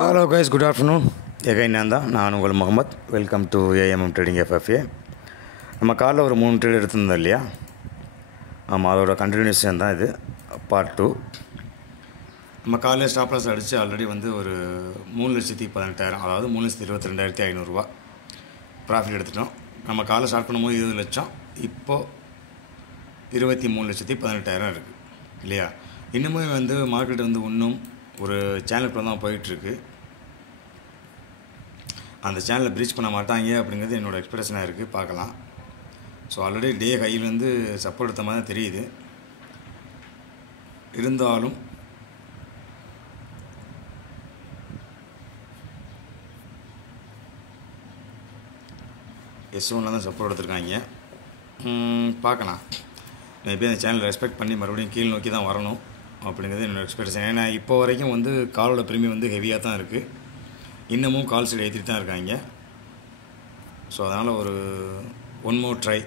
Hello guys, good afternoon. Again நான் உங்கள் Muhammad. Welcome to AMM trading FFA. நம்ம காலைல ஒரு 3 ட்ரேட் எடுத்திருந்தோம் இல்லையா? ஆமாம், அதோட கண்டினியூஷன் தான் இது, பார்ட் 2. நம்ம காலையில் ஸ்டாப் லாஸ் அடித்து ஆல்ரெடி வந்து ஒரு 3,18,000, அதாவது 3,22,500 ப்ராஃபிட் எடுத்துட்டோம். நம்ம காலைல ஸ்டார்ட் பண்ணும்போது 20 லட்சம், இப்போது 23,18,000 இருக்குது இல்லையா? இன்னுமே வந்து மார்க்கெட் வந்து இன்னும் ஒரு சேனலுக்குள்ள தான் போயிட்டுருக்கு. அந்த சேனலை ப்ரீச் பண்ண மாட்டாங்க அப்படிங்கிறது என்னோடய எக்ஸ்பெக்டேஷனாக இருக்குது. பார்க்கலாம். ஸோ ஆல்ரெடி டே ஹையிலேருந்து சப்போர்ட் எடுத்த மாதிரி தான் தெரியுது. இருந்தாலும் S1 தான் சப்போர்ட் எடுத்துருக்காங்க. பார்க்கலாம். மேபி அந்த சேனலை ரெஸ்பெக்ட் பண்ணி மறுபடியும் கீழ் நோக்கி தான் வரணும் அப்படிங்கிறது என்னோடய எக்ஸ்பெக்டேஷன். ஏன்னா இப்போ வரைக்கும் வந்து காலோட ப்ரீமியம் வந்து ஹெவியாக தான் இருக்குது. இன்னமும் கால் சைடு ஏற்றிட்டு தான் இருக்காங்க. ஸோ அதனால் ஒரு ஒன் மோர் ட்ரை.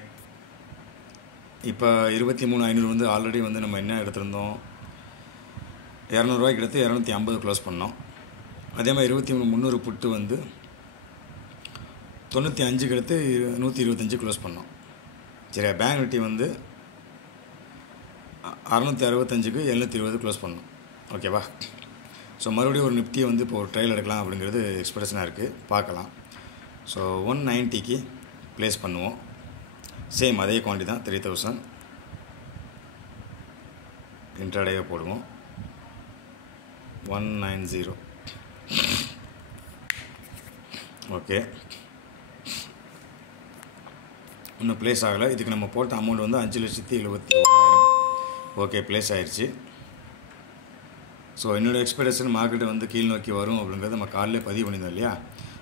இப்போ 23,500 வந்து ஆல்ரெடி வந்து நம்ம என்ன எடுத்திருந்தோம், 200 எடுத்து 250 க்ளோஸ் பண்ணோம். அதே மாதிரி 23,300 புட்டு வந்து 95 எடுத்து 125 க்ளோஸ் பண்ணோம். சரியா? பேங்க் நிஃப்டி வந்து 665க்கு 720 க்ளோஸ் பண்ணோம். ஓகேவா? ஸோ மறுபடியும் ஒரு நிஃப்டியை வந்து இப்போ ஒரு ட்ரையல் எடுக்கலாம் அப்படிங்கிறது எக்ஸ்பெக்டேஷனாக இருக்குது. பார்க்கலாம். ஸோ 190க்கு ப்ளேஸ் பண்ணுவோம். சேம் அதே குவான்டிட்டி தான், 3,000 இன்ட்ராடேவை போடுவோம். 190. ஓகே, இன்னும் ப்ளேஸ் ஆகலை. இதுக்கு நம்ம போட்ட அமௌண்ட் வந்து 5,71,000. ஓகே, ப்ளேஸ் ஆயிடுச்சு. ஸோ என்னோடய எக்ஸ்பெக்டேஷன் மார்க்கெட்டை வந்து கீழ் நோக்கி வரும் அப்படிங்கிறத நம்ம காலையில் பதிவு பண்ணியிருந்தோம் இல்லையா?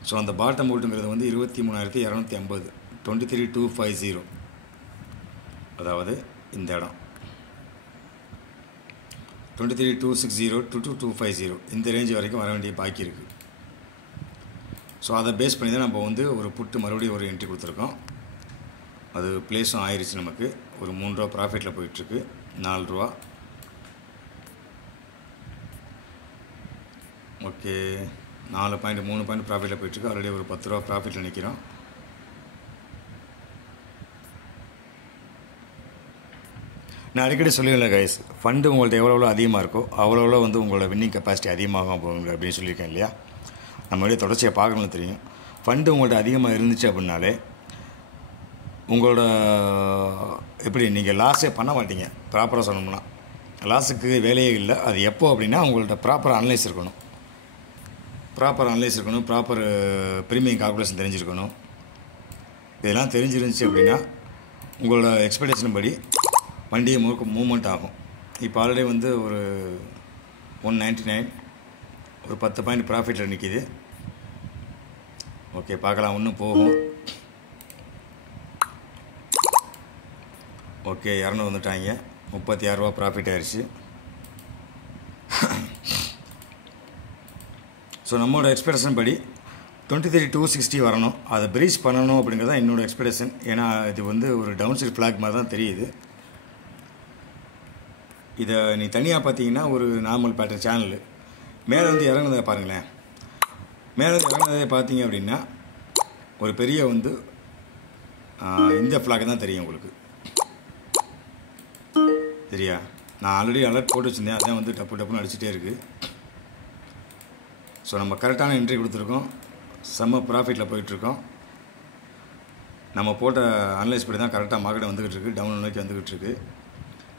ஸோ அந்த பாட்டம் அவுட்டுங்கிறது வந்து 23,250, 23,250. அதாவது இந்த இடம் 23,260 to 22,250 இந்த ரேஞ்சு வரைக்கும் வர வேண்டிய பாக்கி இருக்குது. ஸோ அதை பேஸ் பண்ணி தான் நம்ம வந்து ஒரு புட்டு மறுபடியும் ஒரு என்ட்ரி கொடுத்துருக்கோம். அது ப்ளேஸும் ஆயிடுச்சு. நமக்கு ஒரு 3 ரூபா ப்ராஃபிட்டில் போயிட்டுருக்கு. 4 ரூபா. ஓகே, 3 பாயிண்ட் ப்ராஃபிட்டில் போயிட்டுருக்கு. ஆல்ரெடி ஒரு 10 ரூபா ப்ராஃபிட்டில் நிற்கிறோம். நான் அடிக்கடி சொல்லியிருந்தேன் கைஸ், ஃபண்டு உங்கள்கிட்ட எவ்வளோ அதிகமாக இருக்கோ அவ்வளோ வந்து உங்களோட வின்னிங் கெப்பாசிட்டி அதிகமாகும் அப்படின்னு சொல்லியிருக்கேன் இல்லையா? நம்ம அப்படியே தொடர்ச்சியாக பார்க்கணும்னு தெரியும். ஃபண்டு உங்கள்கிட்ட அதிகமாக இருந்துச்சு அப்படின்னாலே உங்களோட எப்படி நீங்கள் லாஸே பண்ண மாட்டீங்க. ப்ராப்பராக சொல்லணும்னா லாஸுக்கு வேலையே இல்லை. அது எப்போ அப்படின்னா உங்கள்கிட்ட ப்ராப்பர் அனலைஸ் இருக்கணும். ப்ராப்பர் ப்ரீமியம் கால்குலேஷன் தெரிஞ்சிருக்கணும். இதெல்லாம் தெரிஞ்சிருந்துச்சு அப்படின்னா உங்களோட எக்ஸ்பெக்டேஷன் படி வண்டியை மூவ்மெண்ட் ஆகும். இப்போ ஆல்ரெடி வந்து ஒரு 199 ஒரு 10 பாயிண்ட் ப்ராஃபிட்டில் நிற்கிது. ஓகே, பார்க்கலாம். இன்னும் போகும். ஓகே, 200 வந்துட்டாங்க. 36 ரூபா ப்ராஃபிட் ஆயிடுச்சு. ஸோ நம்மளோட எக்ஸ்பெக்டேஷன் படி 23,260 வரணும். அதை ப்ரீச் பண்ணணும் அப்படிங்கிறது தான் என்னோடய எக்ஸ்பெக்டேஷன். ஏன்னா இது வந்து ஒரு டவுன் சைட் ஃப்ளாக் மாதிரி தான் தெரியுது. இதை நீ தனியாக பார்த்தீங்கன்னா ஒரு நார்மல் பேட்டர் சேனல் மேலே வந்து இறங்குனதை பாருங்களேன். மேலே வந்து இறங்குனதை பார்த்தீங்க அப்படின்னா ஒரு பெரிய வந்து இந்த ஃப்ளாக் தான் தெரியும் உங்களுக்கு. சரியா? நான் ஆல்ரெடி அலர்ட் போட்டு வச்சுருந்தேன். அதான் வந்து டப்புன்னு அடிச்சுட்டே இருக்குது. ஸோ நம்ம கரெக்டான என்ட்ரி கொடுத்துருக்கோம். செம்ம ப்ராஃபிட்டில் போயிட்டுருக்கோம். நம்ம போட்ட அனலைஸ் படி தான் கரெக்டாக மார்க்கெட் வந்துக்கிட்டு இருக்குது. டவுன் நோக்கி வந்துக்கிட்டு இருக்குது.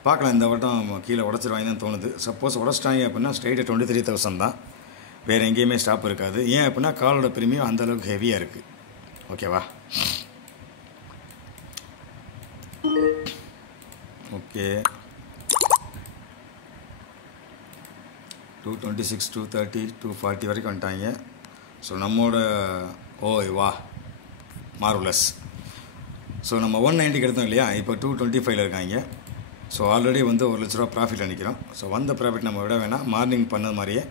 பார்க்கலாம். இந்த வட்டம் கீழே உடச்சிருவாங்க தான் தோணுது. சப்போஸ் உடச்சிட்டாங்க அப்படின்னா ஸ்ட்ரைட்டாக 23,000 தான். வேறு எங்கேயுமே ஸ்டாப் இருக்காது. ஏன் அப்படின்னா காலோட ப்ரீமியம் அந்தளவுக்கு ஹெவியாக இருக்குது. ஓகேவா? ஓகே, 226, 230, 240 வரைக்கும் வந்துட்டாங்க. ஸோ நம்மளோட வா மார்வலஸ். ஸோ நம்ம 190 எடுத்தோம் இல்லையா? இப்போ 225 இருக்காங்க. ஸோ ஆல்ரெடி வந்து 1 லட்ச ரூபா ப்ராஃபிட்டில் நிற்கிறோம். ஸோ வந்த ப்ராஃபிட் நம்ம விட வேணாம். மார்னிங் பண்ணது மாதிரியே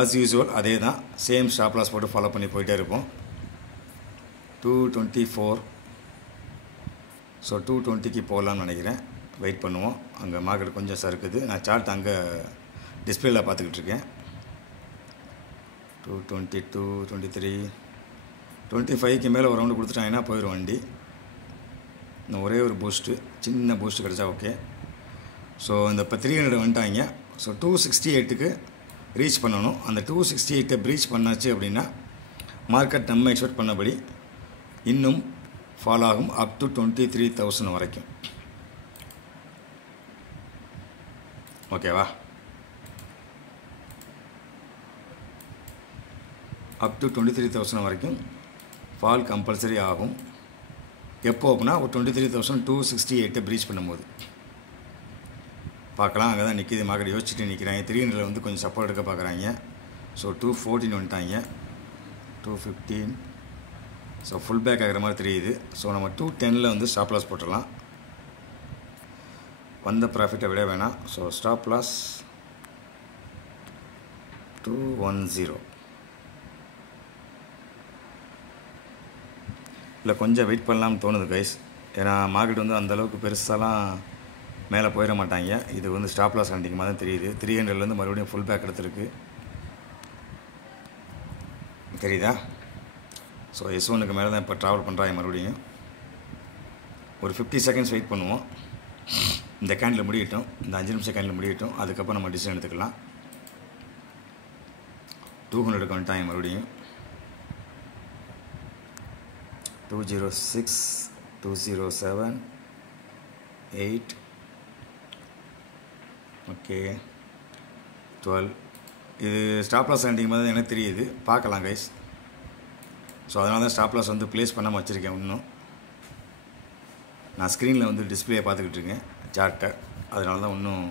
ஆஸ் யூஸ்வல் அதே தான், சேம் ஸ்டாப் லாஸ் போட்டு ஃபாலோ பண்ணி போயிட்டே இருப்போம். 224. ஸோ 220க்கு போகலான்னு நினைக்கிறேன். வெயிட் பண்ணுவோம். அங்கே மார்க்கெட் கொஞ்சம் சறுக்குது. நான் சார்ட் அங்கே டிஸ்பிளேல பார்த்துக்கிட்டு இருக்கேன். 222, 23, 25க்கு மேலே ஒரு ரவுண்டு கொடுத்துட்டாங்கன்னா போயிடும் வண்டி. இன்னும் ஒரே ஒரு பூஸ்ட்டு, சின்ன பூஸ்ட்டு கிடச்சா ஓகே. ஸோ இந்த இப்போ 300 வந்துட்டாங்க. ஸோ 268க்கு ரீச் பண்ணணும். அந்த 268 ரீச் பண்ணாச்சு அப்படின்னா மார்க்கெட் நம்ம எக்ஸ்பெக்ட் பண்ணபடி இன்னும் ஃபால் ஆகும் அப் டு 23,000 வரைக்கும். ஓகேவா? அப் டு 23,000 வரைக்கும் ஃபால் கம்பல்சரி ஆகும். எப்போ அப்படின்னா ஒரு 23,268 ப்ரீச் பண்ணும்போது பார்க்கலாம். அங்கே தான் நிற்கிது மார்க்கெட். யோசிச்சுட்டு நிற்கிறாங்க. 300 வந்து கொஞ்சம் சப்போர்ட் எடுக்க பார்க்குறாங்க. ஸோ 214 வந்துட்டாங்க, 215. ஸோ ஃபுல் பேக் ஆகிற மாதிரி தெரியுது. ஸோ நம்ம 210 வந்து ஸ்டாப் லாஸ் போட்டுடலாம். வந்த ப்ராஃபிட்டை விட வேணாம். So stop loss 210. இல்லை கொஞ்சம் வெயிட் பண்ணலாம்னு தோணுது கைஸ். ஏன்னா மார்க்கெட் வந்து அந்தளவுக்கு பெருசாலாம் மேலே போயிட மாட்டாங்க. இது வந்து ஸ்டாப் லாஸ் ஹண்டிங் மாதிரி தான் தெரியுது. 300 மறுபடியும் ஃபுல் பேக் எடுத்துருக்கு, தெரியுதா? ஸோ S1க்கு மேலே தான் இப்போ ட்ராவல் பண்ணுறாங்க. மறுபடியும் ஒரு 50 செகண்ட்ஸ் வெயிட் பண்ணுவோம். இந்த கேண்டில் முடியட்டும், இந்த 5 நிமிஷம் கேண்டில் முடியட்டும். அதுக்கப்புறம் நம்ம டிசிஷன் எடுத்துக்கலாம். 200க்கு வந்துட்டாங்க மறுபடியும். 206, 207, 8, ஓகே, 12. இது ஸ்டாப் லாஸ் ஹண்டிங் மாதிரி எனக்கு தெரியுது. பார்க்கலாம் கைஸ். ஸோ அதனால தான் ஸ்டாப் லாஸ் வந்து ப்ளேஸ் பண்ணாமல் வச்சுருக்கேன். இன்னும் நான் ஸ்க்ரீனில் வந்து டிஸ்பிளே பார்த்துக்கிட்டு இருக்கேன், சார்ட்டை. அதனால தான் இன்னும்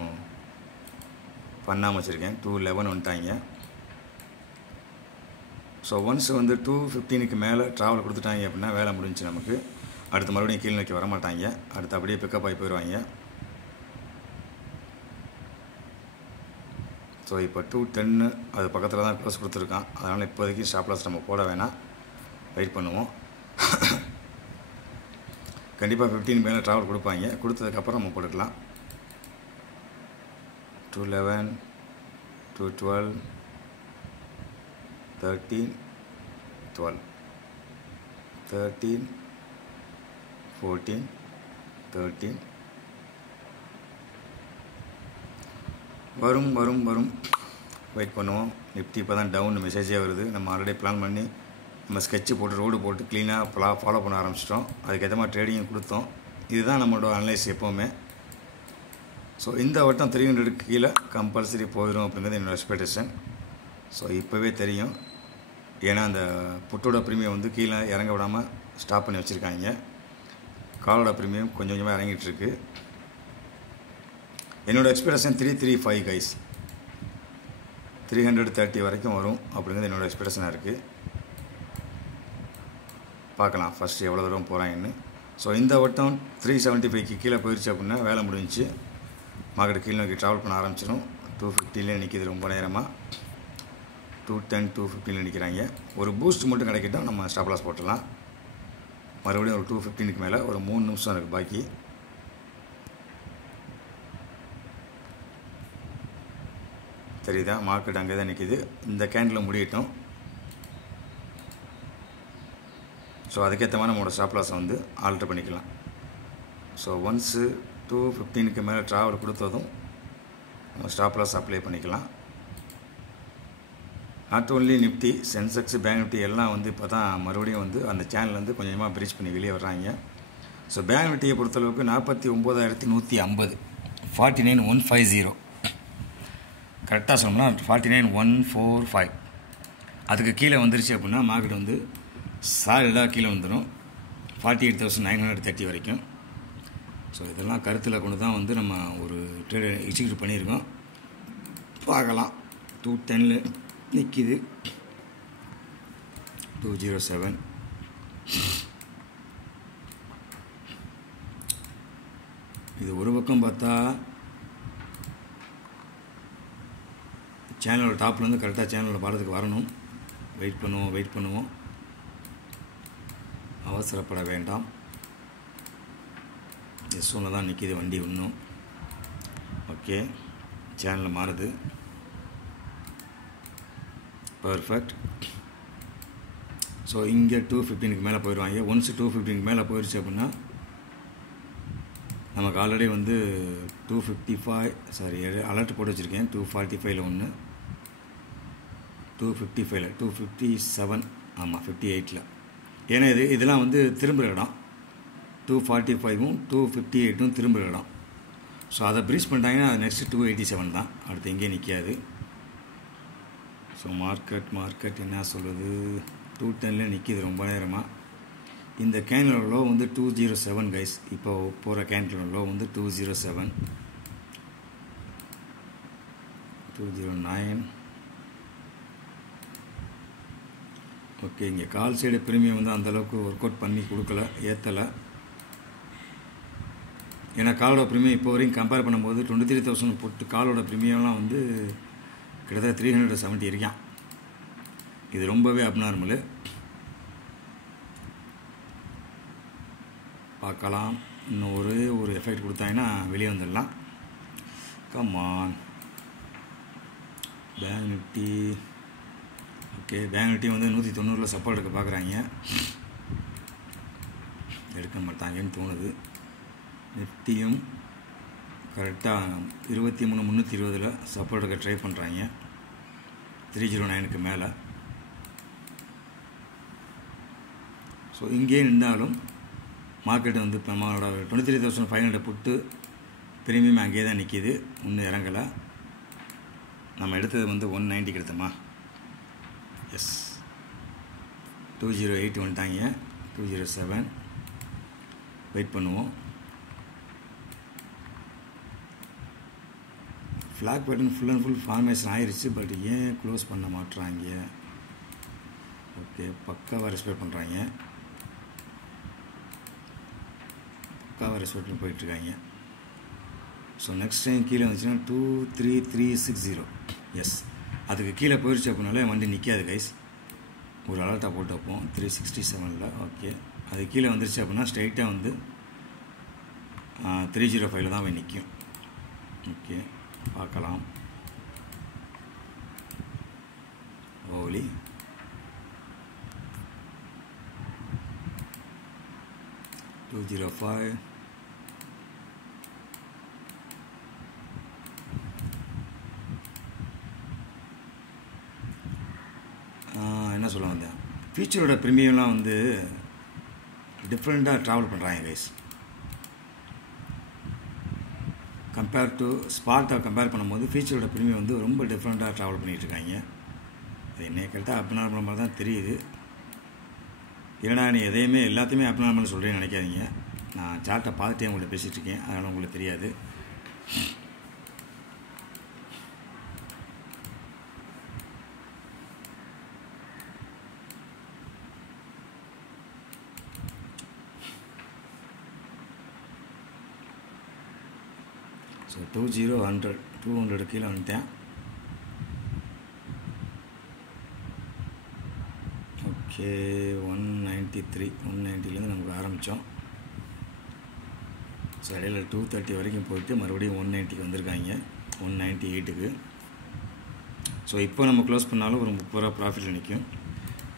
பண்ணாமல் வச்சுருக்கேன். 211 வந்துட்டாங்க. ஸோ ஒன்ஸ் வந்து 215க்கு மேலே ட்ராவல் கொடுத்துட்டாங்க அப்படின்னா வேலை முடிஞ்சு நமக்கு. அடுத்து மறுபடியும் கீழ் நோக்கி வரமாட்டாங்க. அடுத்து அப்படியே பிக்கப் ஆகி போயிடுவாங்க. ஸோ இப்போ 210 அது பக்கத்தில் தான் க்ளோஸ் கொடுத்துருக்கான். அதனால் இப்போதைக்கு ஸ்டாப் லாஸ் நம்ம போட வேணாம், வெயிட் பண்ணுவோம். கண்டிப்பாக 15 மேலே ட்ராவல் கொடுப்பாங்க. கொடுத்ததுக்கப்புறம் நம்ம போட்டுக்கலாம். 211, 212, 13, 12, 13, 14, 13. வரும் வரும் வரும் வெயிட் பண்ணுவோம். நிஃப்டி இப்போ தான் டவுன் மெசேஜே வருது. நம்ம ஆல்ரெடி பிளான் பண்ணி நம்ம ஸ்கெட்சு போட்டு ரோடு போட்டு க்ளீனாக ஃபாலோ பண்ண ஆரம்பிச்சிட்டோம். அதுக்கேற்ற மாதிரி ட்ரேடிங்கும் கொடுத்தோம். இதுதான் நம்மளோட அனலைஸ் எப்போவுமே. ஸோ இந்த வட்டம் 300க்கு கீழே கம்பல்சரி போயிடும் அப்படிங்கிறது என்னோடய எக்ஸ்பெக்டேஷன். ஸோ இப்போவே தெரியும். ஏன்னா அந்த புட்டோட ப்ரீமியம் வந்து கீழே இறங்க விடாமல் ஸ்டாப் பண்ணி வச்சுருக்காங்க. காலோட ப்ரீமியம் கொஞ்சம் கொஞ்சமாக இறங்கிட்டுருக்கு. என்னோடய எக்ஸ்பெக்டேஷன் 335 கைஸ். 330 வரைக்கும் வரும் அப்படிங்கிறது என்னோடய எக்ஸ்பெக்டேஷனாக இருக்குது. பார்க்கலாம் ஃபஸ்ட்டு எவ்வளோ தூரம் போகிறாங்கன்னு. ஸோ இந்த வட்டம் 375க்கு கீழே போயிடுச்சு அப்படின்னா வேலை முடிஞ்சிச்சு. மார்க்கெட் கீழே நோக்கி ட்ராவல் பண்ண ஆரம்பிச்சிடும். 250 நிற்கிது ரொம்ப நேரமாக. 210, 215 நிற்கிறாங்க. ஒரு பூஸ்ட் மட்டும் கிடைக்கட்டும், நம்ம ஸ்டாப் லாஸ் போட்டுடலாம். மறுபடியும் ஒரு 215க்கு மேலே ஒரு 3 நிமிஷம் இருக்குது பாக்கி. தெரியுதா? மார்க்கெட் அங்கே தான் நிற்கிது. இந்த கேண்டில் முடியட்டும். ஸோ அதுக்கேற்ற மாதிரி நம்மளோட ஸ்டாப் லாஸை வந்து ஆல்ட்ரு பண்ணிக்கலாம். ஸோ ஒன்ஸு 215க்கு மேலே ட்ராவல் கொடுத்ததும் நம்ம ஸ்டாப் லாஸ் அப்ளை பண்ணிக்கலாம். Not only Nifty, Sensex, bank Nifty எல்லாம் வந்து இப்போ தான் மறுபடியும் வந்து அந்த சேனல் வந்து கொஞ்சமாக ப்ரீச் பண்ணி வெளியே வர்றாங்க. ஸோ பேங்க் நிஃப்டியை பொறுத்தளவுக்கு 49,150, 49,150 கரெக்டாக சொன்னோம்னா 49,145. அதுக்கு கீழே வந்துருச்சு அப்படின்னா மார்க்கெட் வந்து சாலிடாக கீழே வந்துடும் 48,930 வரைக்கும். ஸோ இதெல்லாம் கருத்தில் கொண்டு தான் வந்து நம்ம ஒரு ட்ரேட் எக்ஸிக்யூட் பண்ணியிருக்கோம். பார்க்கலாம். 210 நிற்கிது. 207. இது ஒரு பக்கம் பார்த்தா சேனலோட டாப்லேருந்து கரெக்டாக சேனலோட பாடத்துக்கு வரணும். வெயிட் பண்ணுவோம். அவசரப்பட வேண்டாம். S1 தான் நிற்கிது வண்டி இன்னும். ஓகே, சேனல் மாறுது. பர்ஃபெக்ட். ஸோ இங்கே 215க்கு மேலே போயிடுவாங்க. ஒன்ஸ் 215க்கு மேலே போயிடுச்சு அப்படின்னா நமக்கு ஆல்ரெடி வந்து 255 அலர்ட் போட்டு வச்சுருக்கேன். 245ல் ஒன்று, 255ல் 257, ஆமாம் 58ல். ஏன்னா இதெல்லாம் வந்து திரும்புகிற இடம். 245ம் 258ம் திரும்புகிற இடம். ஸோ அதை ப்ரீச் பண்ணிட்டாங்கன்னா அது நெக்ஸ்ட்டு 287 தான். அடுத்து எங்கேயும் நிற்காது. ஸோ மார்க்கெட் என்ன சொல்லுது, 210ல் நிற்கிது ரொம்ப நேரமாக. இந்த கேண்டிலோட லோ வந்து 207 கைஸ். இப்போ போகிற கேண்டிலோட லோ வந்து 207, 209. ஓகே, இங்கே கால் சைடு ப்ரீமியம் வந்து அந்தளவுக்கு ஒர்க் அவுட் பண்ணி கொடுக்கல, ஏற்றலை. ஏன்னா காலோட ப்ரீமியம் இப்போ வரைக்கும் கம்பேர் பண்ணும்போது 23,000 போட்டு காலோட ப்ரீமியம்லாம் வந்து கிட்டத்தட்ட 370 இருக்கான். இது ரொம்பவே அப்நார்மலு. பார்க்கலாம், இன்னும் ஒரு எஃபெக்ட் கொடுத்தாங்கன்னா வெளியே வந்துடலாம். Come on bank Nifty. Okay, bank Nifty வந்து 190ல் சப்போர்ட் எடுக்க பார்க்குறாங்க, எடுக்க மாட்டாங்கன்னு தோணுது. நிஃப்டியும் கரெக்டாக 23,320ல் சப்போர்ட் எடுக்க ட்ரை பண்ணுறாங்க, 309க்கு மேலே. ஸோ இங்கே நின்றாலும் மார்க்கெட்டு வந்து இப்போ நம்மளோட 23,500 புட்டு ப்ரீமியம் அங்கேயே தான் நிற்கிது, ஒன்றும் இறங்கலை. நம்ம எடுத்தது வந்து 190க்கு எடுத்தோமா? எஸ், 208 வந்துட்டாங்க, 207. வெயிட் பண்ணுவோம். Flag pattern full and full formation ஆயிடுச்சு. பட் ஏன் க்ளோஸ் பண்ண மாட்டுறாங்க? ஓகே, பக்காவாக ரெஸ்பெக்ட் பண்ணுறாங்க, பக்காவாக ரெஸ்பெக்டில் போயிட்டுருக்காங்க. ஸோ நெக்ஸ்ட் டைம் கீழே வந்துச்சுன்னா 23360. எஸ், அதுக்கு கீழே போயிடுச்சு அப்படின்னாலே வண்டி நிற்காது கைஸ். ஒரு அலர்ட்டாக போட்டு வைப்போம் 367ல். ஓகே, அது கீழே வந்துருச்சு அப்படின்னா ஸ்ட்ரைட்டாக வந்து 305ல் தான் போய் நிற்கும். ஓகே, பார்க்கலாம். ஓலி $205. என்ன சொல்ல வந்தேன், ஃபியூச்சரோட ப்ரீமியம்லாம் வந்து டிஃப்ரெண்ட்டாக ட்ராவல் பண்ணுறாங்க கைஸ். கம்பேர் டு ஸ்பாட்டாக கம்பேர் பண்ணும்போது ஃபியூச்சரோட ப்ரீமியம் வந்து ரொம்ப டிஃப்ரெண்ட்டாக ட்ராவல் பண்ணிகிட்ருக்காங்க. அது என்னை கேட்டால் அப்நார்மல் மாதிரி தான் தெரியுது. ஏன்னா நீ எதையுமே எல்லாத்தையுமே அப்நார்மல் சொல்கிறேன்னு நினைக்காதீங்க. நான் சார்ட்டை பார்த்துட்டே உங்கள்கிட்ட பேசிகிட்ருக்கேன், அதனால் உங்களுக்கு தெரியாது. ஸோ 200 கீழே வந்துட்டேன். ஓகே, 193, 190லேருந்து நமக்கு ஆரம்பித்தோம். ஸோ இடையில 230 வரைக்கும் போயிட்டு மறுபடியும் 190க்கு வந்திருக்காங்க, 198க்கு. ஸோ இப்போ நம்ம க்ளோஸ் பண்ணாலும் ஒரு 30 ரூபா ப்ராஃபிட்டில் நிற்கும்.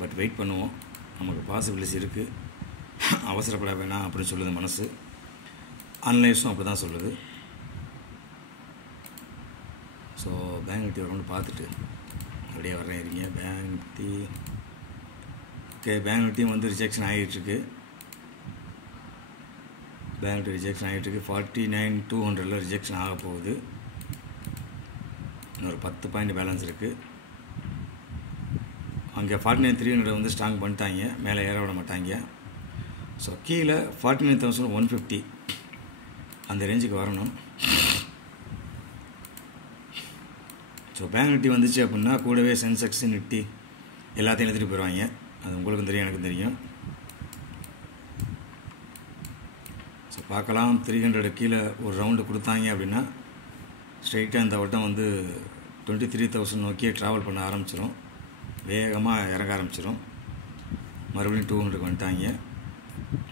பட் வெயிட் பண்ணுவோம், நமக்கு பாசிபிலிட்டிஸ் இருக்குது. அவசரப்பட வேணாம் அப்படின்னு சொல்லுது மனசு, அனலைஸும் அப்படி தான் சொல்லுது. ஸோ பேங்க் நிஃப்டி வரணும்னு பார்த்துட்டு அப்படியே வர்றேன் இருங்க. பேங்க் நிஃப்டி ஓகே, பேங்க் நிஃப்டியும் வந்து ரிஜெக்ஷன் ஆகிட்டுருக்கு. பேங்க் நிஃப்டி ரிஜெக்ஷன் ஆகிட்டுருக்கு. 49,200ல் ரிஜெக்ஷன் ஆக போகுது. இன்னொரு 10 பாயிண்ட் பேலன்ஸ் இருக்குது. அங்கே 49,300 வந்து ஸ்ட்ராங் பண்ணிட்டாங்க, மேலே ஏற விட மாட்டாங்க. ஸோ கீழே 49,150 அந்த ரேஞ்சுக்கு வரணும். ஸோ பேங்க் நிஃப்டி வந்துச்சு அப்படின்னா கூடவே சென்செக்ஸ் நிஃப்டி எல்லாத்தையும் எடுத்துகிட்டு போயிடுவாங்க. அது உங்களுக்கும் தெரியும், எனக்கும் தெரியும். ஸோ பார்க்கலாம். 300 கீழே ஒரு ரவுண்டு கொடுத்தாங்க அப்படின்னா ஸ்ட்ரைட்டாக இந்த வட்டம் வந்து 23,000 நோக்கியே ட்ராவல் பண்ண ஆரம்பிச்சிடும், வேகமாக இறங்க ஆரம்பிச்சிடும். மறுபடியும் 200 வந்துட்டாங்க,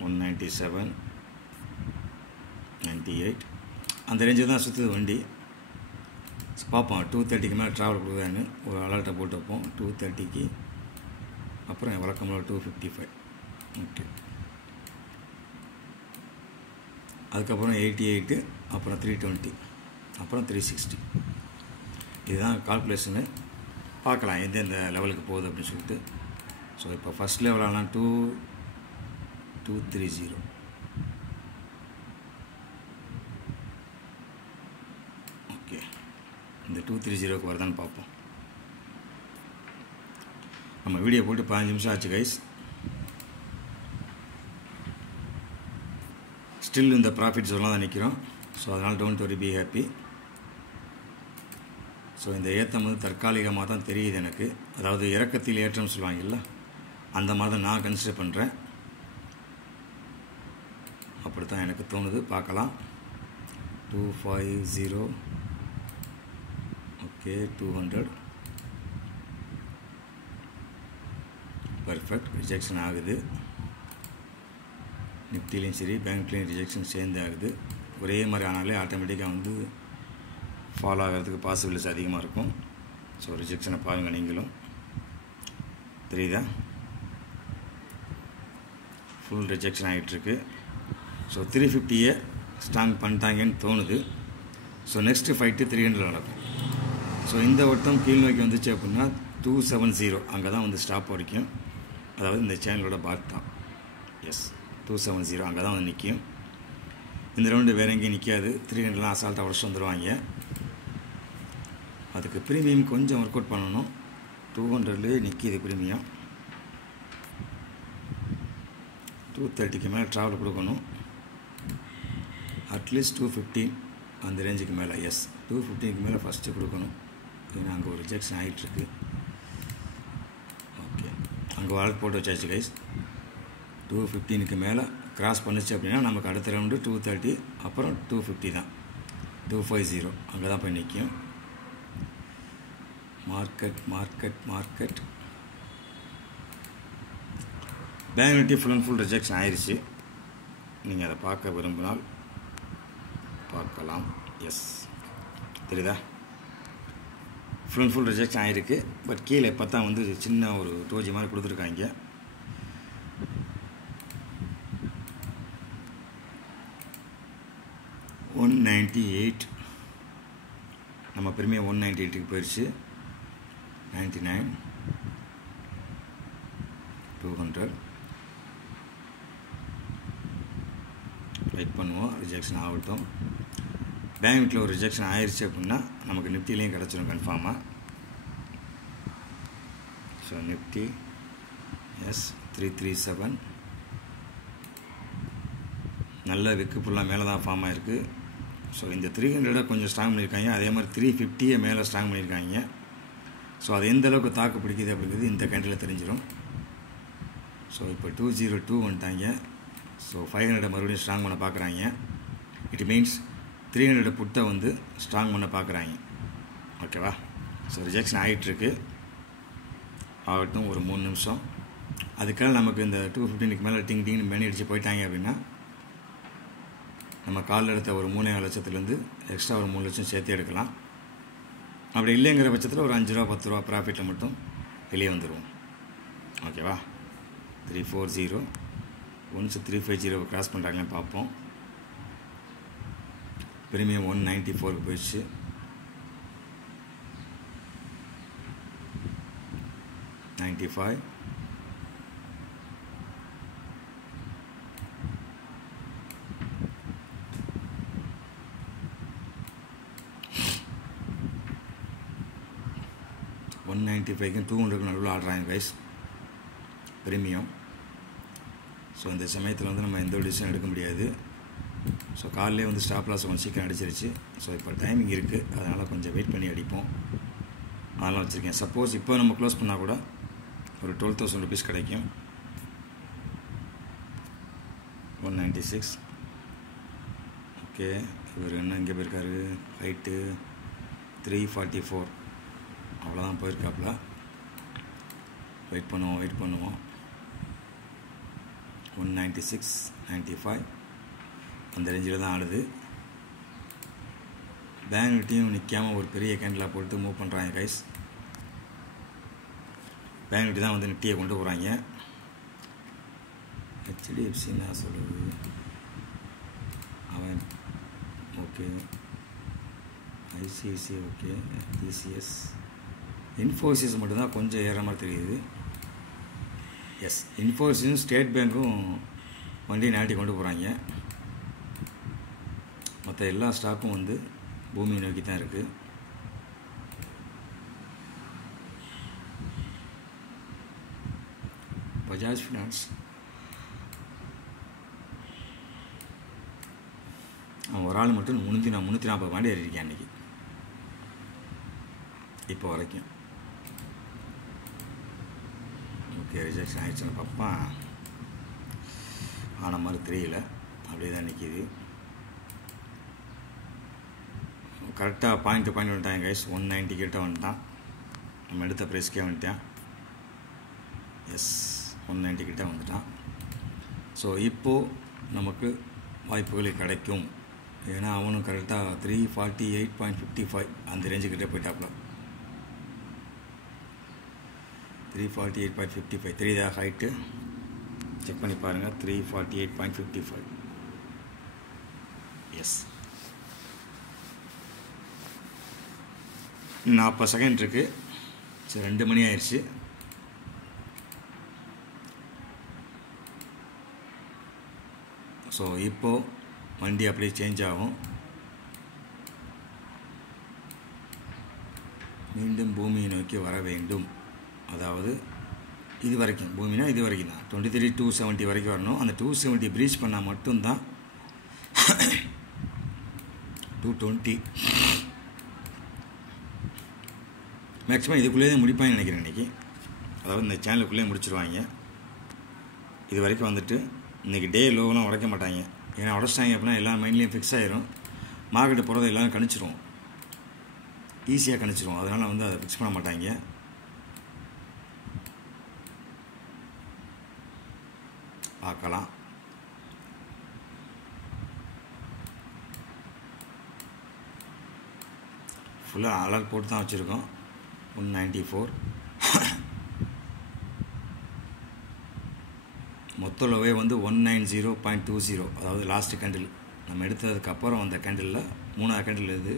197, 98 அந்த ரேஞ்சு தான் சுற்றுது வண்டி. பார்ப்போம் 230 மேலே ட்ராவல் கொடுக்குதான்னு ஒரு அலர்ட்டை போட்டு வைப்போம். 230 அப்புறம் வழக்கமாக 255. ஓகே, அதுக்கப்புறம் 88, அப்புறம் 320, அப்புறம் 360. இதுதான் கால்குலேஷனு. பார்க்கலாம் எந்தெந்த லெவலுக்கு போகுது அப்படின்னு சொல்லிட்டு. ஸோ இப்போ ஃபஸ்ட் லெவலானால் 230. ஓகே, இந்த 230க்கு வருதான்னு பார்ப்போம். நம்ம வீடியோ போட்டு 15 நிமிஷம் ஆச்சு கைஸ். ஸ்டில் இந்த ப்ராஃபிட் ஜோனில் தான் நிற்கிறோம். ஸோ அதனால் don't worry, be happy. So இந்த ஏற்றம் வந்து தற்காலிகமாக தான் தெரியுது எனக்கு. அதாவது இறக்கத்தில் ஏற்றம் சொல்லுவாங்கல்ல, அந்த மாதிரி தான் நான் கன்சிடர் பண்ணுறேன். அப்படி தான் எனக்கு தோணுது. பார்க்கலாம். 250. ஓகே, 200. பர்ஃபெக்ட். ரிஜெக்ஷன் ஆகுது. நிஃப்டிலையும் சரி பேங்க்லேயும் ரிஜெக்ஷன் சேர்ந்து ஆகுது. ஒரே மாதிரி ஆனாலே ஆட்டோமேட்டிக்காக வந்து ஃபாலோ ஆகிறதுக்கு பாசிபிலிட்டிஸ் அதிகமாக இருக்கும். ஸோ ரிஜெக்ஷனை பாருங்கள் நீங்களும். தெரியுதா? ஃபுல் ரிஜெக்ஷன் ஆகிட்டுருக்கு. ஸோ 350 ஸ்ட்ராங் பண்ணிட்டாங்கன்னு தோணுது. ஸோ நெக்ஸ்ட்டு ஃபைட்டு 300 நடக்கும். ஸோ இந்த வட்டம் கீழ் நோக்கி வந்துச்சு அப்படின்னா 270 அங்கே தான் வந்து ஸ்டாப் வரைக்கும். அதாவது இந்த சேனலோட பாட்டம். எஸ், 270 அங்கே தான் வந்து நிற்கும். இந்த ரவுண்டு வேறு எங்கேயும் நிற்காது. 300 அசால்ட்டாக உடச்சு வந்துடுவாங்க. அதுக்கு ப்ரீமியம் கொஞ்சம் ஒர்க் அவுட் பண்ணணும். 200லேயே நிற்கிது ப்ரீமியம். 230க்கு மேலே ட்ராவல் கொடுக்கணும். அட்லீஸ்ட் 215 அந்த ரேஞ்சுக்கு மேலே. எஸ், 215க்கு மேலே ஃபஸ்ட்டு கொடுக்கணும். ஏன்னா அங்கே ஒரு ரிஜெக்ஷன் ஆகிட்டுருக்கு. ஓகே, அங்கே வாலெட் போட்டு வச்சாச்சு கைஸ். 215க்கு மேலே கிராஸ் பண்ணிச்சு அப்படின்னா நமக்கு அடுத்த ரவுண்டு 230, அப்புறம் 250 தான். 250 அங்கே தான் போய் நிற்கும். Market bank Nifty full and full rejection ஆயிடுச்சு. நீங்கள் அதை பார்க்க விரும்பினால் பார்க்கலாம். எஸ், தெரியுதா? ஃபுல் அண்ட் ஃபுல் ரிஜெக்ஷன் ஆகிருக்கு. பட் கீழே பார்த்தா வந்து சின்ன ஒரு டோஜி மாதிரி கொடுத்துருக்காங்க. $198. நம்ம ப்ரீமியம் 198க்கு போயிடுச்சு. 99, 200. வெயிட் பண்ணுவோம், ரிஜெக்ஷன் ஆகட்டும். பேங்க் நிஃப்டியில் ஒரு ரிஜெக்ஷன் ஆயிடுச்சு அப்படின்னா நமக்கு நிஃப்டிலையும் கிடச்சிடும் கன்ஃபார்மாக. ஸோ நிஃப்டி எஸ் 337 நல்ல விக்கு ஃபுல்லாக மேலே தான் ஃபார்ம் ஆகிருக்கு. ஸோ இந்த 300 கொஞ்சம் ஸ்ட்ராங் பண்ணியிருக்காங்க. அதே மாதிரி 350 மேலே ஸ்ட்ராங் பண்ணியிருக்காங்க. ஸோ அது எந்த அளவுக்கு தாக்கு பிடிக்குது அப்படிங்கிறது இந்த கேண்டில் தெரிஞ்சிடும். ஸோ இப்போ 202 வந்துட்டாங்க. ஸோ 500 மறுபடியும் ஸ்ட்ராங் பண்ண பார்க்குறாங்க. இட் மீன்ஸ் 300 புட்டை வந்து ஸ்ட்ராங் பண்ண பார்க்குறாங்க. ஓகேவா? ஸோ ரிஜெக்ஷன் ஆகிட்டுருக்கு. ஆகட்டும் ஒரு 3 நிமிஷம். அதுக்காக நமக்கு இந்த 215க்கு மேலே டிங்னு மணி அடித்து போயிட்டாங்க அப்படின்னா நம்ம காலில் எடுத்த ஒரு 3.5 லட்சத்துலேருந்து எக்ஸ்ட்ரா ஒரு 3 லட்சம் சேர்த்து எடுக்கலாம். அப்படி இல்லைங்கிற பட்சத்தில் ஒரு 5 ரூபா 10 ரூபா ப்ராஃபிட்டில் மட்டும் வெளியே வந்துடுவோம். ஓகேவா? 340 ஒன்ஸ் 350 கிராஸ் பண்ணுறாங்கன்னு பார்ப்போம். ப்ரீமியம் 194க்கு போயிடுச்சு. 95, 195க்கும் 200க்கு நடுவில் ஆடுறாங்க கைஸ் ப்ரீமியம். ஸோ இந்த சமயத்தில் வந்து நம்ம எந்த டிசிஷன் எடுக்க முடியாது. ஸோ காலையிலே வந்து ஸ்டாப் லாஸ் கொஞ்சம் சீக்கிரம் அடிச்சிருச்சு. ஸோ இப்போ டைமிங் இருக்குது, அதனால் கொஞ்சம் வெயிட் பண்ணி அடிப்போம். அதெல்லாம் வச்சுருக்கேன். சப்போஸ் இப்போ நம்ம க்ளோஸ் பண்ணால் கூட ஒரு 12,000 ருபீஸ் கிடைக்கும். 196. ஓகே, இவர் என்ன இங்கே போயிருக்காரு? ஹைட்டு 344. அவ்வளோதான் போயிருக்காப்புல. வெயிட் பண்ணுவோம். 196, 95 அந்த ரேஞ்சில் தான் ஆடுது. பேங்க் நிஃப்டியும் நிற்காமல் ஒரு பெரிய கேண்டிலாக போட்டு மூவ் பண்ணுறாங்க கைஸ். பேங்க் நிஃப்டி தான் வந்து நிஃப்டியை கொண்டு போகிறாங்க. HDFC நான் சொல்லுது அவன் okay, ICICI okay, TCS, Infosys மட்டும்தான் கொஞ்சம் ஏற மாதிரி தெரியுது. எஸ், இன்ஃபோசிஸும் ஸ்டேட் பேங்க்கும் வண்டியை நாட்டி கொண்டு போகிறாங்க. மற்ற எல்லா ஸ்டாக்கும் வந்து பூமியை நோக்கி தான் இருக்குது. பஜாஜ் ஃபினான்ஸ் அவன் ஒரு ஆள் மட்டும் 340 மாடி ஏறியிருக்கேன் அன்றைக்கி இப்போ வரைக்கும். ஓகே, ரிஜெக்ஷன் ஆகிடுச்சுன்னு பார்ப்பான். ஆன மாதிரி தெரியல, அப்படியே தான் நிற்கிது. கரெக்டாக பாயிண்ட் வந்துட்டாங்க கைஸ். 190 கிட்ட வந்துட்டான். நம்ம எடுத்த ப்ரைஸ்க்கே வந்துட்டான். எஸ், 190 கிட்ட வந்துட்டான். ஸோ இப்போது நமக்கு வாய்ப்புகள் கிடைக்கும். ஏன்னா அவனும் கரெக்டாக 348.55 அந்த ரேஞ்சுக்கிட்டே போயிட்டாப்புல. 348.55 தெரியுதா ஹைட்டு? செக் பண்ணி பாருங்கள். 348.55. எஸ், 40 செகண்ட் இருக்குது. சரி, 2 மணி ஆயிடுச்சு. ஸோ இப்போது வண்டி அப்படியே சேஞ்ச் ஆகும். மீண்டும் பூமியை நோக்கி வர வேண்டும். அதாவது இது வரைக்கும் பூமினா இது வரைக்கும் தான் 23,270 வரைக்கும் வரணும். அந்த 270 ப்ரீச் பண்ணால் மட்டும்தான் 220 மேக்ஸிமம் இதுக்குள்ளேயே தான் முடிப்பாங்க நினைக்கிறேன் இன்றைக்கி. அதாவது இந்த சேனலுக்குள்ளேயே முடிச்சிருவாங்க. இது வரைக்கும் வந்துட்டு இன்றைக்கி டே லோவெலாம் உடைக்க மாட்டாங்க. ஏன்னா உடச்சிட்டாங்க அப்படின்னா எல்லா மைண்ட்லேயும் ஃபிக்ஸ் ஆகிரும். மார்க்கெட்டு போகிறத எல்லோரும் கணிச்சிருவோம், ஈஸியாக கணிச்சிருவோம். அதனால் வந்து அதை ஃபிக்ஸ் பண்ண மாட்டாங்க. பார்க்கலாம். ஃபுல்லாக அலர்ட் போட்டு தான் வச்சுருக்கோம். 194 மொத்த லோவே வந்து 190.20. அதாவது லாஸ்ட்டு கேண்டில் நம்ம எடுத்ததுக்கு அப்புறம் வந்த கேண்டிலில் 3வது கேண்டில் இது.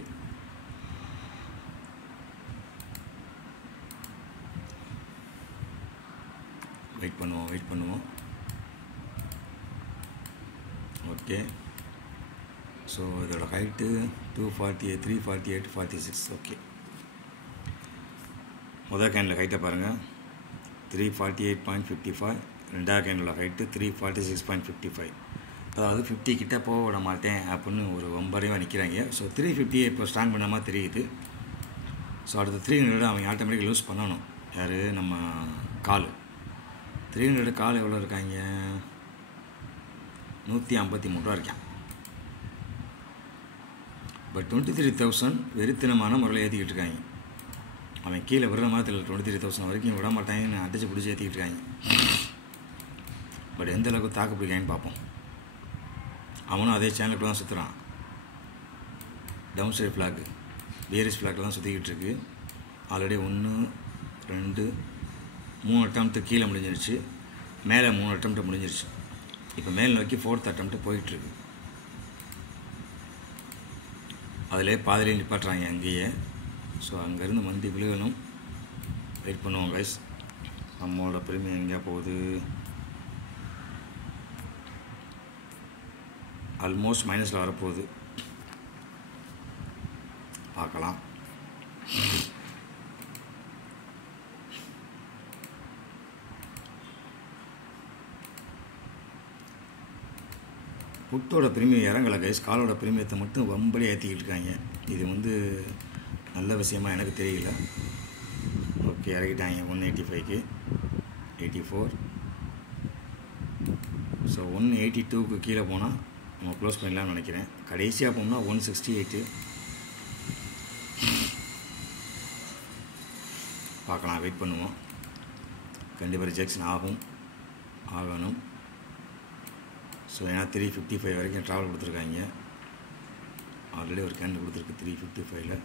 வெயிட் பண்ணுவோம். ஓகே, ஸோ இதோட ஹைட்டு 248, 348, 46. ஓகே, முதல் கேண்டில் ஹைட்டை பாருங்கள், 348.55. ரெண்டாவது கேண்டில் ஹைட்டு 346.55. அதாவது 50 கிட்டே போக விட மாட்டேன் அப்படின்னு ஒரு ஒம்பரையாக நிற்கிறாங்க. ஸோ 350 இப்போ ஸ்ட்ராங் பண்ண மாதிரி தெரியுது. ஸோ அடுத்த 300 அவங்க ஆட்டோமேட்டிக்காக லூஸ் பண்ணணும். யார்? நம்ம கால் 300 கால் எவ்வளோ இருக்காங்க? 153 ரூபா இருக்கான். பட் 23,000 வெறித்தனமான முறையில் ஏற்றிக்கிட்டு இருக்காங்க. அவன் கீழே விடுற மாதிரி 23,000 வரைக்கும் விட மாட்டாங்கன்னு அடிச்சு பிடிச்சி ஏற்றிக்கிட்டு இருக்காங்க. பட் எந்த அளவுக்கு தாக்கு பிடிக்கான்னு பார்ப்போம். அவனும் அதே சேனலுக்கு தான் சுற்றுறான். Downside flag, bearish flag தான் சுற்றிக்கிட்டு இருக்கு. ஆல்ரெடி 1, 2, 3 அட்டம்ப்ட்டு கீழே முடிஞ்சிருச்சு. மேலே 3 அட்டம்ப்ட்டு முடிஞ்சிருச்சு. இப்போ மேல் நோக்கி 4th அட்டம்ப்ட்டு போயிட்டுருக்கு. அதிலே பாதிலே நிப்பாட்டுறாங்க அங்கேயே. ஸோ அங்கேருந்து வண்டி விழுகணும். வெயிட் பண்ணுவோம் கைஸ். நம்மளோட பிரீமியம் எங்கேயா போகுது? ஆல்மோஸ்ட் மைனஸில் வரப்போகுது. பார்க்கலாம். புட்டோட பிரீமியம் இறங்கலை கைஸ். காலோட பிரீமியத்தை மட்டும் வம்படி ஏற்றிக்கிட்டு இருக்காங்க. இது வந்து நல்ல விஷயமா எனக்கு தெரியல. ஓகே, இறக்கிட்டாங்க 185க்கு 84. ஸோ 182க்கு கீழே போனால் நம்ம க்ளோஸ் பண்ணலாம்னு நினைக்கிறேன். கடைசியாக போனால் 168. பார்க்கலாம், வெயிட் பண்ணுவோம். கண்டிப்பாக ரிஜெக்ஷன் ஆகணும். ஸோ ஏன்னா 355 வரைக்கும் ட்ராவல் கொடுத்துருக்காங்க. ஆல்ரெடி ஒரு கேண்டில் கொடுத்துருக்கு 355ல்.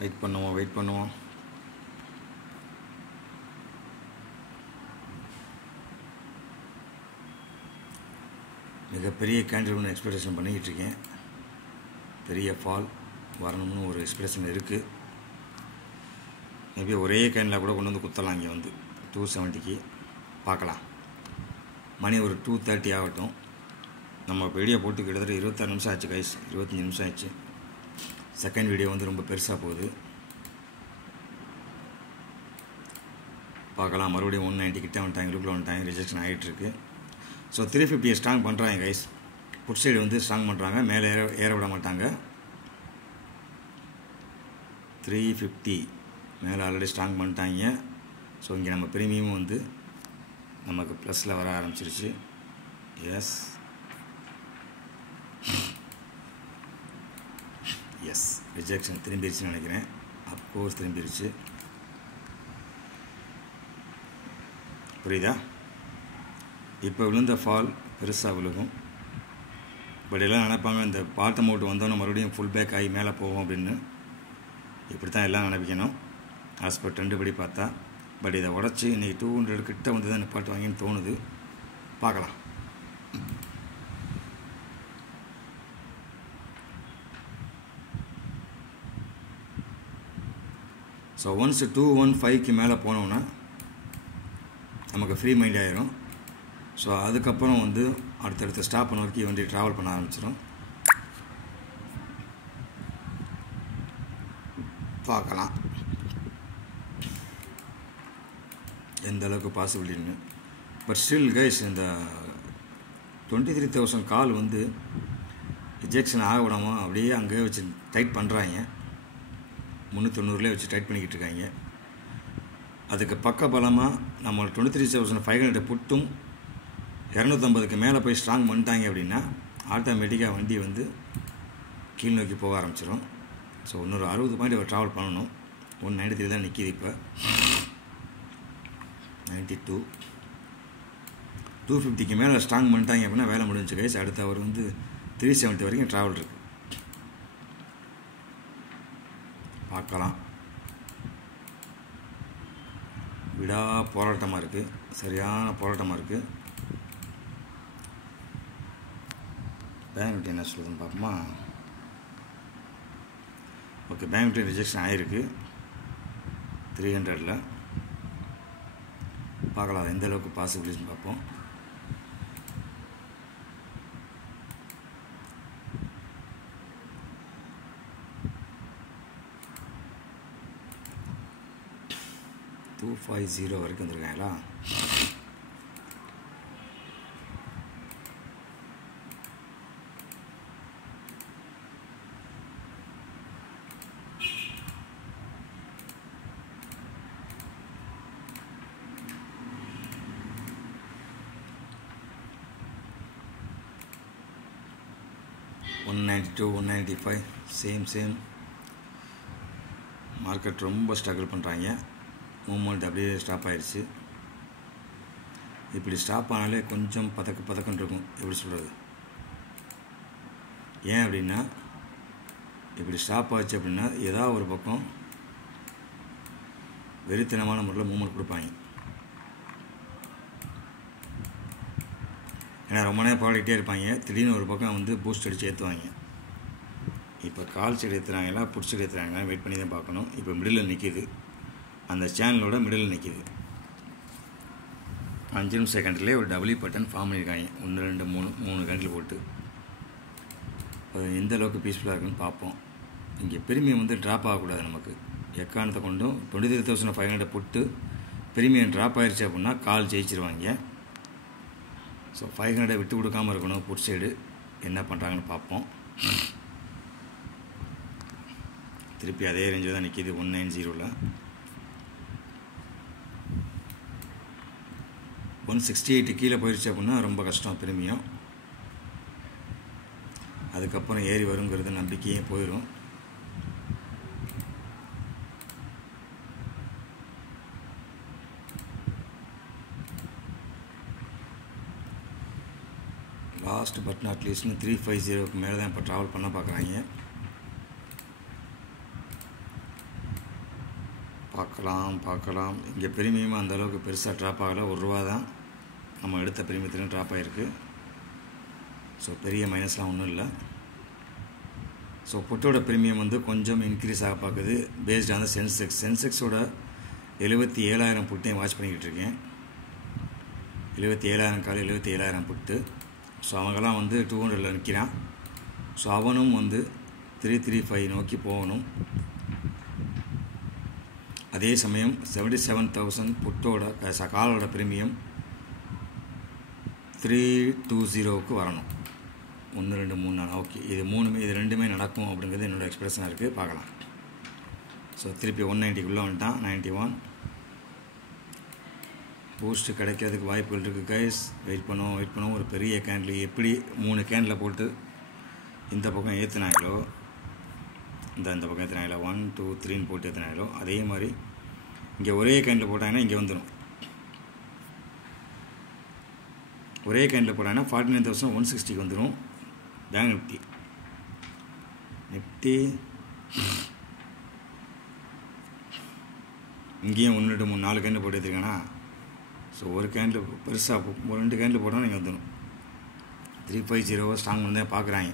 வெயிட் பண்ணுவோம். மிகப்பெரிய கேண்டில் ஒன்று எக்ஸ்பெக்டேஷன் பண்ணிக்கிட்டு இருக்கேன். பெரிய ஃபால் வரணும்னு ஒரு எக்ஸ்பெக்டேஷன் இருக்குது. மேபி ஒரே கேண்டில் கூட கொண்டு வந்து குத்தலாம். இங்கே வந்து 270க்கு பார்க்கலாம். மணி ஒரு 2:30 ஆகட்டும். நம்ம வீடியோ போட்டு கிட்டத்தட்ட 26 நிமிஷம் ஆச்சு கைஸ், 25 நிமிஷம் ஆச்சு. செகண்ட் வீடியோ வந்து ரொம்ப பெருசாக போகுது. பார்க்கலாம். மறுபடியும் 190 கிட்டே வந்துட்டாங்க, குரூப்பில் வந்துட்டாங்க, ரிஜெக்ஷன் ஆகிட்டுருக்கு. ஸோ 350 ஸ்ட்ராங் பண்ணுறாங்க கைஸ். புட் சைடு வந்து ஸ்ட்ராங் பண்ணுறாங்க, மேலே ஏற விட மாட்டாங்க. 350 மேலே ஆல்ரெடி ஸ்ட்ராங் பண்ணிட்டாங்க. ஸோ இங்கே நம்ம ப்ரீமியமும் வந்து நமக்கு ப்ளஸில் வர ஆரம்பிச்சிருச்சு. எஸ் ரிஜெக்ஷன் திரும்பிடுச்சுன்னு நினைக்கிறேன். அப்கோர்ஸ் திரும்பிடுச்சு. புரியுதா? இப்போ விழுந்த ஃபால் பெருசாக விழுகும். பட் எல்லாம் நினைப்பாங்க இந்த பாட்டம் அவுட் வந்தோன்னே மறுபடியும் ஃபுல் பேக் ஆகி மேலே போகும் அப்படின்னு. இப்படி தான் எல்லாம் நினைப்பிக்கணும் ஆஸ் பர் ட்ரெண்டு படி பார்த்தா. பட் இதை உடச்சி இன்றைக்கி 200 கிட்ட வந்து தான் நிப்பாட்டு வாங்கின்னு தோணுது. பார்க்கலாம். ஸோ ஒன்ஸ் 215க்கு மேலே போனோன்னா நமக்கு ஃப்ரீ மைண்ட் ஆயிரும். ஸோ அதுக்கப்புறம் வந்து அடுத்தடுத்த ஸ்டாப் நோக்கி வண்டி ட்ராவல் பண்ண ஆரம்பிச்சிடும். பார்க்கலாம் எந்த அளவுக்கு பாசிபிலிட்டின்னு. பட் ஸ்டில் கைஸ் இந்த 23,000 கால் வந்து ரிஜெக்ஷன் ஆக விடாமல் அப்படியே அங்கேயே வச்சு டைட் பண்ணுறாங்க. 390 வச்சு டைட் பண்ணிக்கிட்டு இருக்காங்க. அதுக்கு பக்க பலமாக நம்ம 23,500 புட்டும் 250க்கு மேலே போய் ஸ்ட்ராங் பண்ணிட்டாங்க அப்படின்னா ஆட்டோமேட்டிக்காக வண்டி வந்து கீழ் நோக்கி போக ஆரம்பிச்சிடும். ஸோ இன்னொரு 60 பாயிண்ட் ட்ராவல் பண்ணணும். 193 தான் நிற்கிது. இப்போ 92 250க்கு மேலே ஸ்ட்ராங் பண்ணிட்டாங்க அப்படின்னா வேலை முடிஞ்சு கைஸ். அடுத்து அவர் வந்து 370 வரைக்கும் ட்ராவல் இருக்குது. பார்க்கலாம். விடா போராட்டமாக இருக்குது, சரியான போராட்டமாக இருக்குது. பேங்க் நிஃப்டி என்ன சொல்லுதுன்னு பார்ப்போமா? ஓகே, பேங்க் நிஃப்டி ரிஜெக்ஷன் ஆகிருக்கு 300ல். பார்க்கலாம் எந்த அளவுக்கு பாசிபிலிட்டின்னு பார்ப்போம். $250 வரைக்கும் வந்துருக்காங்களா? $192, $195 சேம். மார்க்கெட் ரொம்ப ஸ்ட்ரகிள் பண்ணுறாங்க. மூமெண்ட் அப்படியே ஸ்டாப் ஆயிடுச்சு. இப்படி ஸ்டாப் ஆனாலே கொஞ்சம் பதக்கன்னு இருக்கும். எப்படி சொல்கிறது? ஏன் அப்படின்னா இப்படி ஸ்டாப் ஆச்சு அப்படின்னா ஏதாவது ஒரு பக்கம் வெறித்தனமான முறையில் மூமெண்ட் கொடுப்பாங்க. ஏன்னா ரொம்ப நேரம் பாடிக்கிட்டே இருப்பாங்க. திடீர்னு ஒரு பக்கம் வந்து பூஸ்ட் அடித்து ஏற்றுவாங்க. இப்போ கால் சைடு ஏற்றுறாங்களா புட் சைடு ஏற்றுறாங்களா வெயிட் பண்ணி தான் பார்க்கணும். இப்போ மிடில் நிற்கிது, அந்த சேனலோட மிடில் நிற்கிது. 5 செகண்ட்லேயே ஒரு டபுள்யூ பட்டன் ஃபார்ம் பண்ணியிருக்காங்க. 1 2 3 கேண்டில் போட்டு. அது எந்த அளவுக்கு பீஸ்ஃபுல்லாக இருக்குன்னு பார்ப்போம். இங்கே ப்ரீமியம் வந்து ட்ராப் ஆகக்கூடாது. நமக்கு எக்காரணத்தை கொண்டும் 23,500 போட்டு ப்ரீமியம் ட்ராப் ஆயிடுச்சு அப்படின்னா கால் ஜெயிச்சிருவாங்க. ஸோ 500 விட்டு கொடுக்காமல் இருக்கணும். புட் சைடு என்ன பண்ணுறாங்கன்னு பார்ப்போம். திருப்பி அதே ரேஞ்சில் தான் நிற்கிது 190ல். 168 கீழே போயிடுச்சு அப்படின்னா ரொம்ப கஷ்டம் ப்ரீமியம். அதுக்கப்புறம் ஏறி வருங்கிறது நம்பிக்கையே போயிடும். லாஸ்ட் பட் நாட் லீஸ்ட்னு 350க்கு மேலே தான் இப்போ ட்ராவல் பண்ண பார்க்குறாங்க. பார்க்கலாம். இங்கே பிரீமியமாக அந்தளவுக்கு பெருசாக ட்ராப் ஆகலை. ₹1 தான் நம்ம எடுத்த பிரீமியத்துலையும் ட்ராப் ஆகிருக்கு. ஸோ பெரிய மைனஸ்லாம் ஒன்றும் இல்லை. ஸோ புட்டோட ப்ரீமியம் வந்து கொஞ்சம் இன்க்ரீஸ் ஆக பார்க்குது பேஸ்ட் ஆன் சென்செக்ஸோட 77,000 புட்டையும் வாட்ச் பண்ணிக்கிட்டு இருக்கேன். 77,000 கால் 77,000 புட்டு. ஸோ அவங்கெல்லாம் வந்து 200ல் நிற்கிறான். ஸோ அவனும் வந்து 335 நோக்கி போகணும். அதே சமயம் 77,000 புட்டோட காலோட ப்ரீமியம் 320க்கு வரணும். 1 2 3 4 ஓகே, இது ரெண்டுமே நடக்கும் அப்படிங்கிறது என்னோடய எக்ஸ்பிரஷனாக இருக்குது. பார்க்கலாம். ஸோ திருப்பி 190க்குள்ளே வந்துட்டான். 91 பூஸ்ட்டு கிடைக்கிறதுக்கு வாய்ப்புகள் இருக்குது கைஸ். வெயிட் பண்ணுவோம். ஒரு பெரிய கேண்டில் எப்படி 3 கேண்டில் போட்டு இந்த பக்கம் ஏற்றினாங்களோ, இந்த பக்கம் ஏற்றினாங்களோ 1 2 3ன்னு போட்டு ஏற்றினாங்களோ, அதே மாதிரி இங்கே ஒரே கேண்டில் போட்டாங்கன்னா இங்கே வந்துடும். ஒரே கேண்டில் போட்டாங்கன்னா 49,160க்கு வந்துடும். பேங்க் நிஃப்டி இங்கேயும் 1 2 3 4 கேண்டில் போட்டு எடுத்துருக்கேன்னா, ஸோ ஒரு கேண்டில் பெருசாக 2 கேண்டில் போட்டால் நீங்கள் வந்துடும். 350 ஸ்ட்ராங் பண்ணி தான் பார்க்குறாங்க.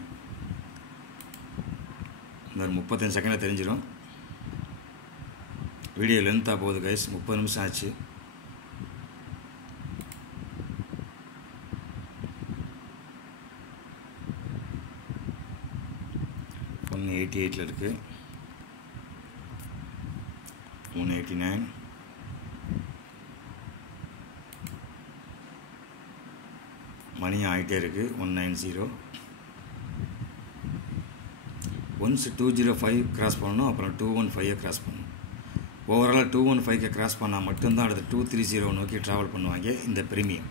இந்த 35 செகண்டில் தெரிஞ்சிடும். வீடியோ லென்த்தாக போகுது கைஸ். 30 நிமிஷம் ஆச்சு. ஒன்று 88ல் இருக்குது. 189 மணி ஆகிட்டே இருக்குது. 190 ஒன்ஸ் 205 கிராஸ் பண்ணணும். அப்புறம் 215 கிராஸ் பண்ணணும். ஓவராலாக 215 கிராஸ் பண்ணால் மட்டும்தான் அடுத்து 230 நோக்கி ட்ராவல் பண்ணுவாங்க. இந்த ப்ரீமியம்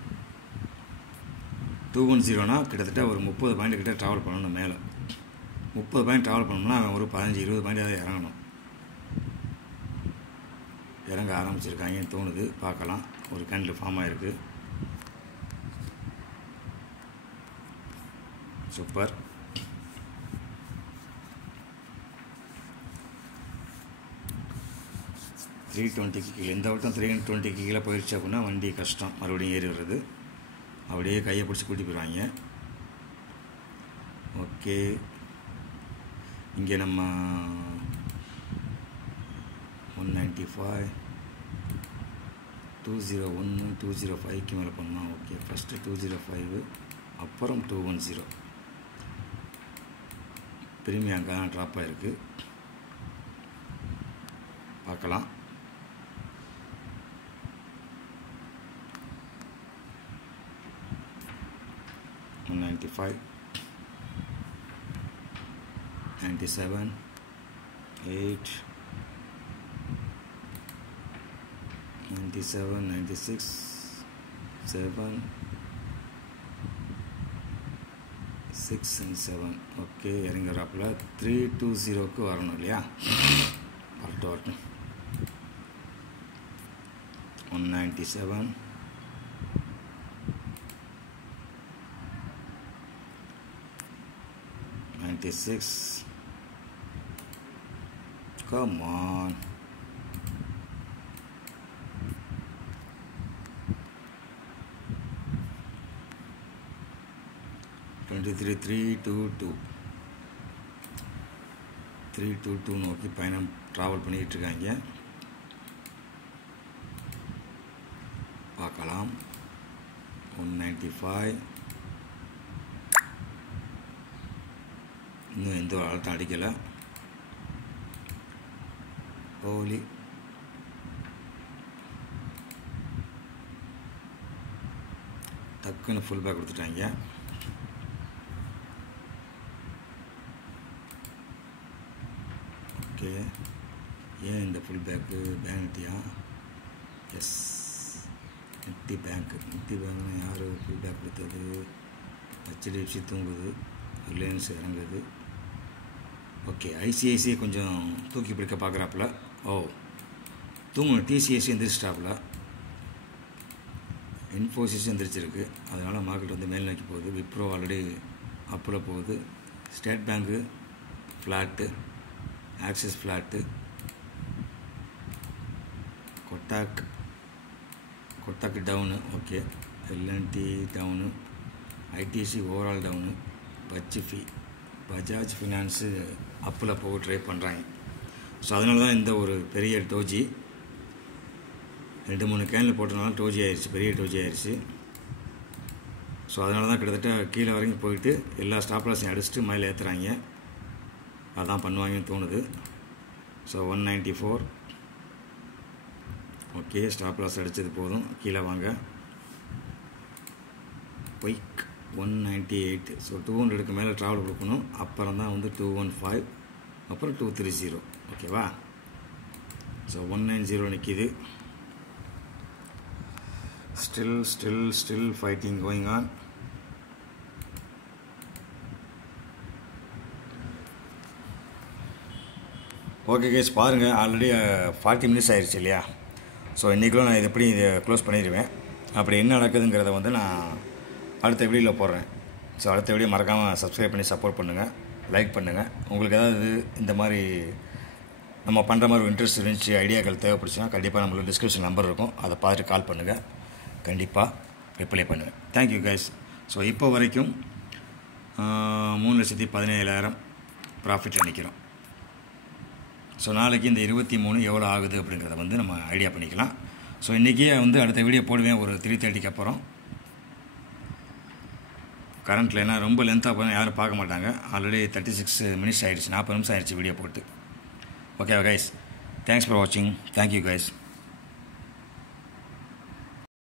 210னா கிட்டத்தட்ட ஒரு 30 பாயிண்ட் கிட்ட ட்ராவல் பண்ணணும். மேலே 30 பாயிண்ட் ட்ராவல் பண்ணணும்னா அவன் ஒரு 15-20 பாயிண்ட் அதை இறங்கணும். இறங்க ஆரம்பிச்சிருக்காங்கன்னு தோணுது. பார்க்கலாம். ஒரு கேண்டில் ஃபார்ம் ஆகிருக்கு. சூப்பர். $320க்கு கீழே இந்த வட்டம் 320க்கு கீழே போயிடுச்சு அப்படின்னா வண்டி கஷ்டம். மறுபடியும் ஏறி வர்றது. அப்படியே கையை பிடிச்சி கூட்டி போயிடுவாங்க. ஓகே, இங்கே நம்ம 195 201 205க்கு மேலே பண்ணோம். ஓகே, ஃபஸ்ட்டு 205 அப்புறம் 210. பிரீமியம் அங்கே தான் ட்ராப் ஆகிருக்கு. பார்க்கலாம். $195 97 8 97 96 7 6 and 7. ஓகே, இறங்குறாப்பில் 320க்கு வரணும் இல்லையா? வரட்டும். 197 96. Come on. $322 நோக்கி பயணம் ட்ராவல் பண்ணிக்கிட்டு இருக்காங்க. பார்க்கலாம். 195 இன்னும் எந்த ஒரு அழுத்தம் அடிக்கலை. ஹோலி டக்குன்னு ஃபுல் பேக் கொடுத்துட்டாங்க. ஓகே, ஏன் இந்த ஃபுல் பேக்கு? பேங்க் நிஃப்டியா? Yes, Nifty bank. நிஃப்டி பேங்க்னா யார் ஃபுல் பேக் கொடுத்தது? HDFC தூங்குது, ரிலையன்ஸ் இறங்குது. ஓகே, ஐசிஐசிஐ கொஞ்சம் தூக்கி பிடிக்க பார்க்குறாப்புல. ஓ, தூங்கணும். TCS எந்திரிச்சிட்டாப்புல. இன்ஃபோசிஸ் எந்திரிச்சிருக்கு, அதனால் மார்க்கெட் வந்து மேல் நோக்கி போகுது. விப்ரோ ஆல்ரெடி அப்பில் போகுது. State Bank flat, Axis flat, Kotak down, okay. LNT down, ITC overall down, Bajaj finance அப்பில் போக ட்ரை பண்ணுறாங்க. ஸோ அதனால தான் இந்த ஒரு பெரிய டோஜி 2-3 கேனில் போட்டனால டோஜி ஆயிடுச்சு, பெரிய டோஜி ஆயிடுச்சு. ஸோ அதனால தான் கிட்டத்தட்ட கீழே வரைக்கும் போயிட்டு எல்லா ஸ்டாப் லாஸையும் அடிச்சுட்டு மேலே ஏற்றுறாங்க. அதான் பண்ணுவாங்கன்னு தோணுது. So 194, okay. ஸ்டாப் லாஸ் அடித்தது போதும், கீழே வாங்க. குயிக் 198. ஸோ 200க்கு மேலே ட்ராவல் கொடுக்கணும். அப்புறம் தான் வந்து 215, அப்புறம் 230, ஓகேவா. ஸோ 190 நிற்கிது. Still fighting going on. Okay guys, பாருங்கள். ஆல்ரெடி 40 மினிட்ஸ் ஆயிடுச்சு இல்லையா. ஸோ இன்றைக்குள்ள நான் எப்படி இதை க்ளோஸ் பண்ணிடுவேன். அப்படி என்ன நடக்குதுங்கிறத வந்து நான் அடுத்த வீடியோவில் போடுறேன். ஸோ அடுத்த வீடியோ மறக்காமல் சப்ஸ்கிரைப் பண்ணி சப்போர்ட் பண்ணுங்கள், லைக் பண்ணுங்கள். உங்களுக்கு ஏதாவது இந்த மாதிரி நம்ம பண்ணுற மாதிரி ஒரு இன்ட்ரெஸ்ட் இருந்துச்சு, ஐடியாக்கள் தேவைப்படுச்சுன்னா கண்டிப்பாக நம்மளோட டிஸ்கிரிப்ஷன் நம்பர் இருக்கும், அதை பார்த்துட்டு கால் பண்ணுங்கள். கண்டிப்பாக ரிப்ளை பண்ணுவேன். Thank you guys. ஸோ இப்போ வரைக்கும் 3,17,000 ப்ராஃபிட்டில் நிற்கிறோம். ஸோ நாளைக்கு இந்த 23 எவ்வளோ ஆகுது அப்படிங்கிறத வந்து நம்ம ஐடியா பண்ணிக்கலாம். ஸோ இன்றைக்கே வந்து அடுத்த வீடியோ போடுவேன் ஒரு 3:30க்கு அப்புறம். கரண்ட்டில் ஏன்னா ரொம்ப லென்த்தாக போனால் யாரும் பார்க்க மாட்டாங்க. ஆல்ரெடி 36 மினிட்ஸ் ஆகிடுச்சு, 40 நிமிஷம் ஆகிடுச்சு வீடியோ போட்டு. ஓகே கைஸ், தேங்க்ஸ் ஃபார் வாட்சிங். Thank you guys.